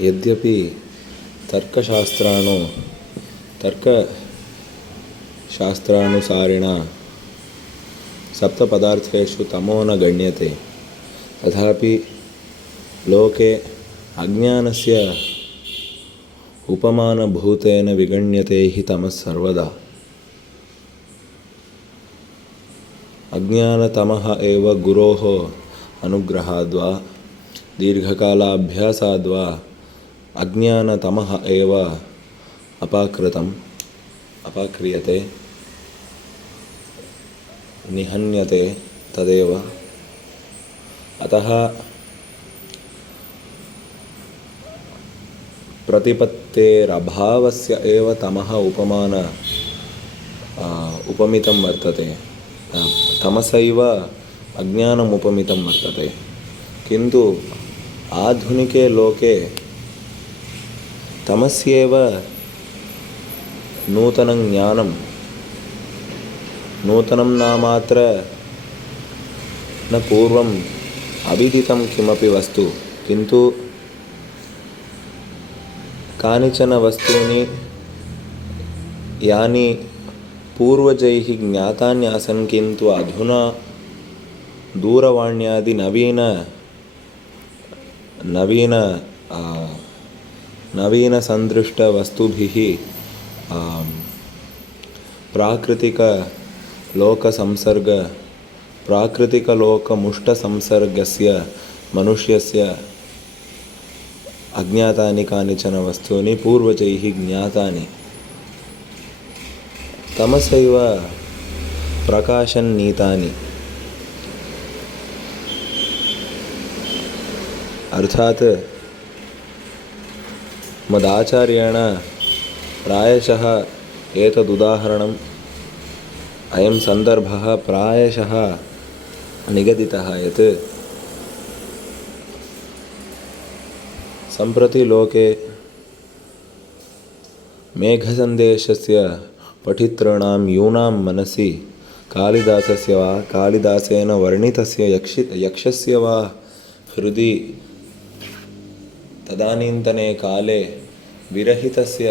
यद्यपि तर्कशास्त्रानुसारेण सप्तपदार्थेषु तमो न गण्यते, तथापि लोके अज्ञानस्य उपमानभूतेन विगण्यते हि तमः सर्वदा। अज्ञानतमः एव गुरोः अनुग्रहाद्वा दीर्घकालाभ्यासाद्वा अज्ञानतमः एव अपाक्रियते, निहन्यते तदेव। अतः प्रतिपत्तेरभावस्य एव तमः उपमितं वर्तते, तमसैव अज्ञानम् उपमितं वर्तते। किन्तु आधुनिके लोके तमस्येव नूतनं ज्ञानं, नूतनं नामात्र न पूर्वम् अविदितं किमपि वस्तु, किन्तु कानिचन वस्तूनि यानि पूर्वजैः ज्ञातान्यासन् किन्तु अधुना दूरवाण्यादि नवीनसन्दृष्टवस्तुभिः प्राकृतिकलोकमुष्टसंसर्गस्य मनुष्यस्य अज्ञातानि कानिचन वस्तूनि पूर्वजैः ज्ञातानि तमसैव प्रकाशन्नीतानि। अर्थात् मदाचार्येण प्रायशः एतदुदाहरणम्, अयं सन्दर्भः प्रायशः निगदितः यत् सम्प्रति लोके मेघसन्देशस्य पठितॄणां यूनां मनसि कालिदासस्य वा कालिदासेन वर्णितस्य यक्षस्य वा हृदि तदानीन्तने काले विरहितस्य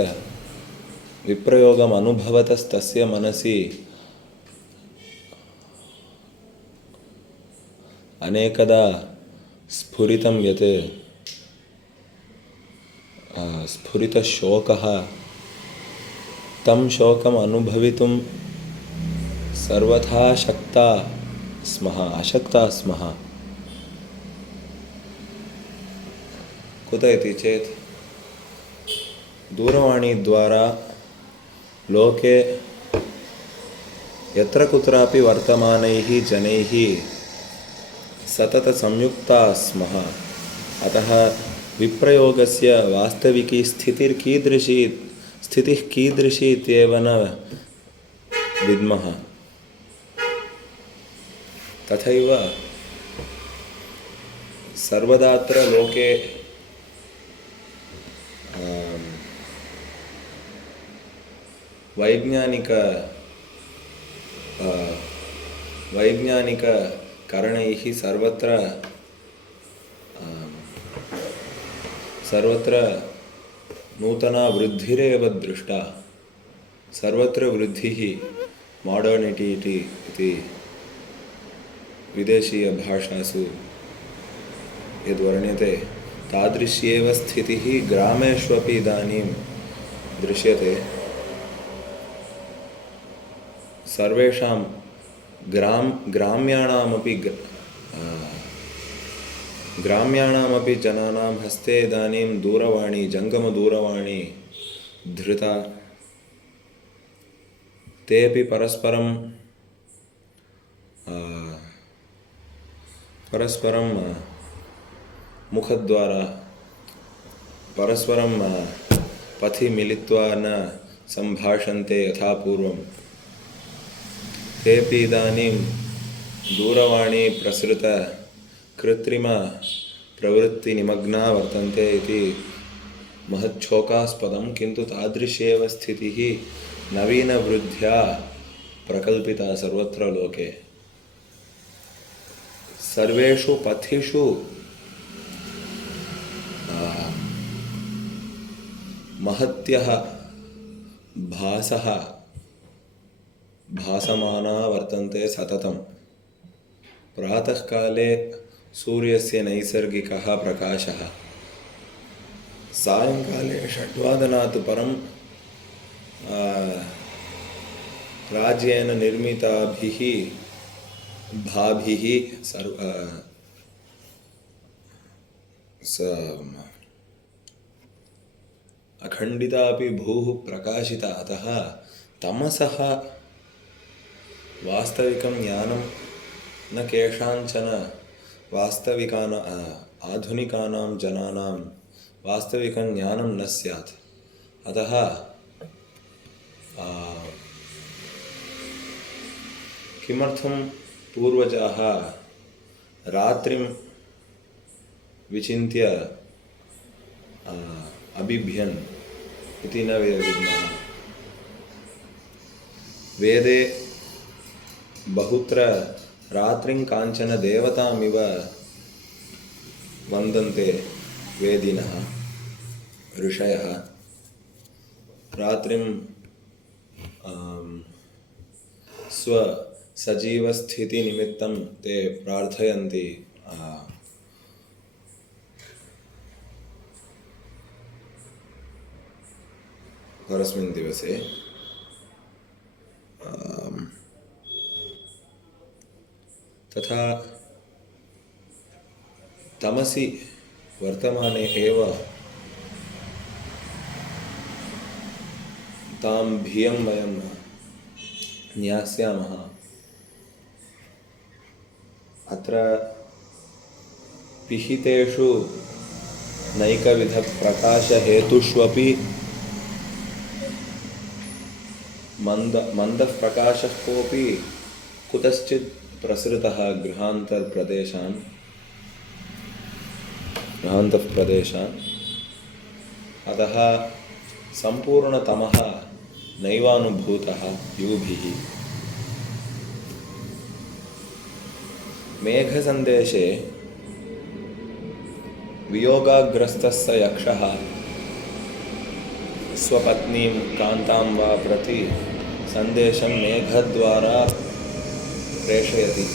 विप्रयोगम् अनुभवतस्तस्य मनसि अनेकदा स्फुरितं यत् स्फुरितशोकः, तं शोकम् अनुभवितुं सर्वथा अशक्ता स्मः। कुत इति चेत् दूरवाणीद्वारा लोके यत्र कुत्रापि वर्तमानैः जनैः सततसंयुक्ता स्मः। अतः विप्रयोगस्य वास्तविकी स्थितिः कीदृशी इत्येव न विद्मः। तथैव सर्वदात्र लोके वैज्ञानिककरणैः सर्वत्र नूतना वृद्धिरेव दृष्टा। सर्वत्र वृद्धिः, मॉडर्निटी इति विदेशीयभाषासु यद्वर्ण्यते, तादृश्येव स्थितिः ग्रामेष्वपि इदानीं दृश्यते। सर्वेषां ग्राम्याणामपि जनानां हस्ते इदानीं दूरवाणी, जङ्गमदूरवाणी धृता। तेऽपि परस्परं मुखद्वारा परस्परं पथि मिलित्वा न सम्भाषन्ते यथा पूर्वं। तेऽपि इदानीं दूरवाणी प्रसृत कृत्रिमप्रवृत्तिनिमग्ना वर्तन्ते इति महच्छोकास्पदं। किन्तु तादृश्येव स्थितिः नवीनवृद्ध्या प्रकल्पिता सर्वत्र लोके। सर्वेषु पथिषु महत्यः भासः भासमाना वर्तन्ते सततं। प्रातःकाले सूर्यस्य नैसर्गिकः प्रकाशः, सायङ्काले 6 परं राज्येन निर्मिताभिः भाभिः अखण्डिता अपि भूः प्रकाशिता। अतः तमसः वास्तविकं ज्ञानं न केषाञ्चन आधुनिकानां जनानां वास्तविकं ज्ञानं न स्यात्। अतः किमर्थं पूर्वजाः रात्रिं विचिन्त्य अबिभ्यन् इति न विद्मः। वेदे बहुत्र रात्रिं काञ्चन देवतामिव वन्दन्ते वेदिनः ऋषयः। रात्रिं स्वसजीवस्थितिनिमित्तं ते प्रार्थयन्ति। परस्मिन् दिवसे तथा तमसि वर्तमाने एव तां भियं वयं न्यास्यामः। अत्र पिहितेषु नैकविधप्रकाशहेतुष्वपि मन्दः प्रकाशः कोऽपि कुतश्चित् प्रसृतः गृहान्तःप्रदेशान्। अतः सम्पूर्णतमः नैवानुभूतः युभिः। मेघसन्देशे वियोगाग्रस्तः स यक्षः स्वपत्नीं कान्तां वा प्रति सन्देशं मेघद्वारा प्रेषयति।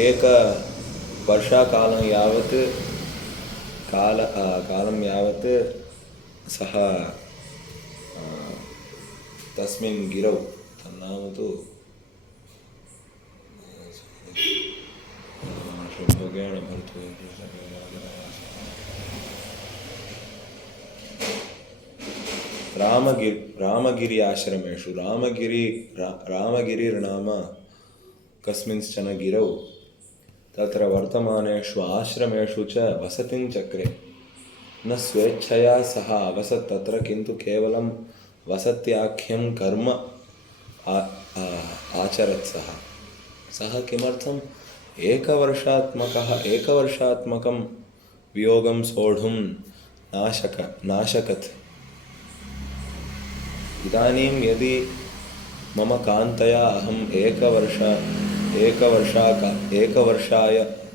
एकवर्षकालं यावत् सः तस्मिन् गिरौ, तन्नाम तु भोगेण रामगिरि आश्रमेषु रामगिरिर्नाम कस्मिंश्चन गिरौ तत्र वर्तमानेषु आश्रमेषु च वसतिं चक्रे। न स्वेच्छया सः अवसत् तत्र, किन्तु केवलं वसत्याख्यं कर्म आचरत् सः किमर्थम् एकवर्षात्मकं वियोगं सोढुं नाशकत्। इदानीं यदि मम कान्तया अहम्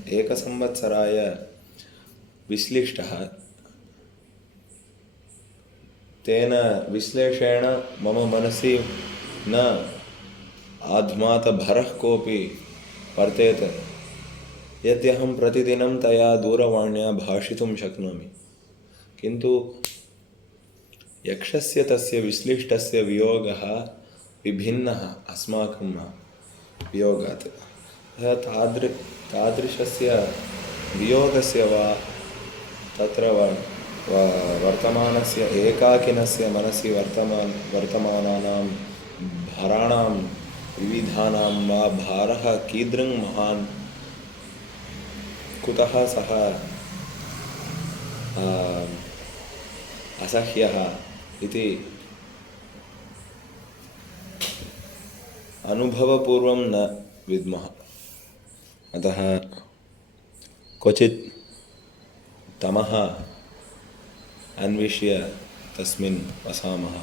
एकसंवत्सराय विश्लिष्टः, तेन विश्लेषेण मम मनसि न आध्मातभरः कोऽपि वर्तेत यद्यहं प्रतिदिनं तया दूरवाण्या भाषितुं शक्नोमि। किन्तु यक्षस्य तस्य विश्लिष्टस्य वियोगः विभिन्नः अस्माकं वियोगात्। तादृशस्य वियोगस्य वा तत्र वर्तमानस्य एकाकिनस्य मनसि वर्तमानानां भराणां विविधानां वा भारः कीदृङ् महान्, कुतः सः असह्यः इति अनुभवपूर्वं न विद्मः। अतः क्वचित् तमः अन्विष्य तस्मिन् वसामः।